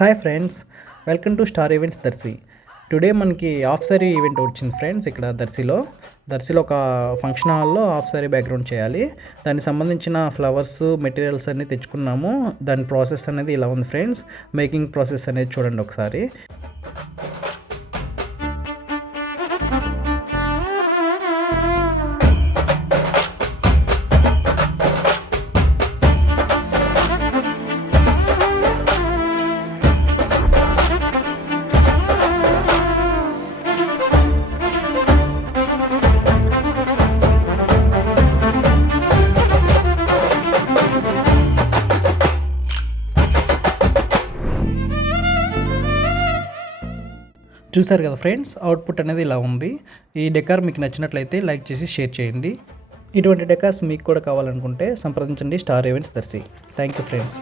Hi friends, welcome to star events Darsi. Today మనకి half sari event వచ్చింది friends. ఇక్కడ దర్శిలో ఒక ఫంక్షన్ హాల్లో హాఫ్ సారీ బ్యాక్గ్రౌండ్ చేయాలి. దానికి సంబంధించిన ఫ్లవర్స్ మెటీరియల్స్ అన్నీ తెచ్చుకున్నాము. దాని ప్రాసెస్ అనేది ఇలా ఉంది ఫ్రెండ్స్. మేకింగ్ ప్రాసెస్ అనేది చూడండి ఒకసారి. చూసారు కదా ఫ్రెండ్స్, అవుట్పుట్ అనేది ఇలా ఉంది. ఈ డెకార్ మీకు నచ్చినట్లయితే లైక్ చేసి షేర్ చేయండి. ఇటువంటి డెకార్స్ మీకు కూడా కావాలనుకుంటే సంప్రదించండి star events Darsi. Thank you friends.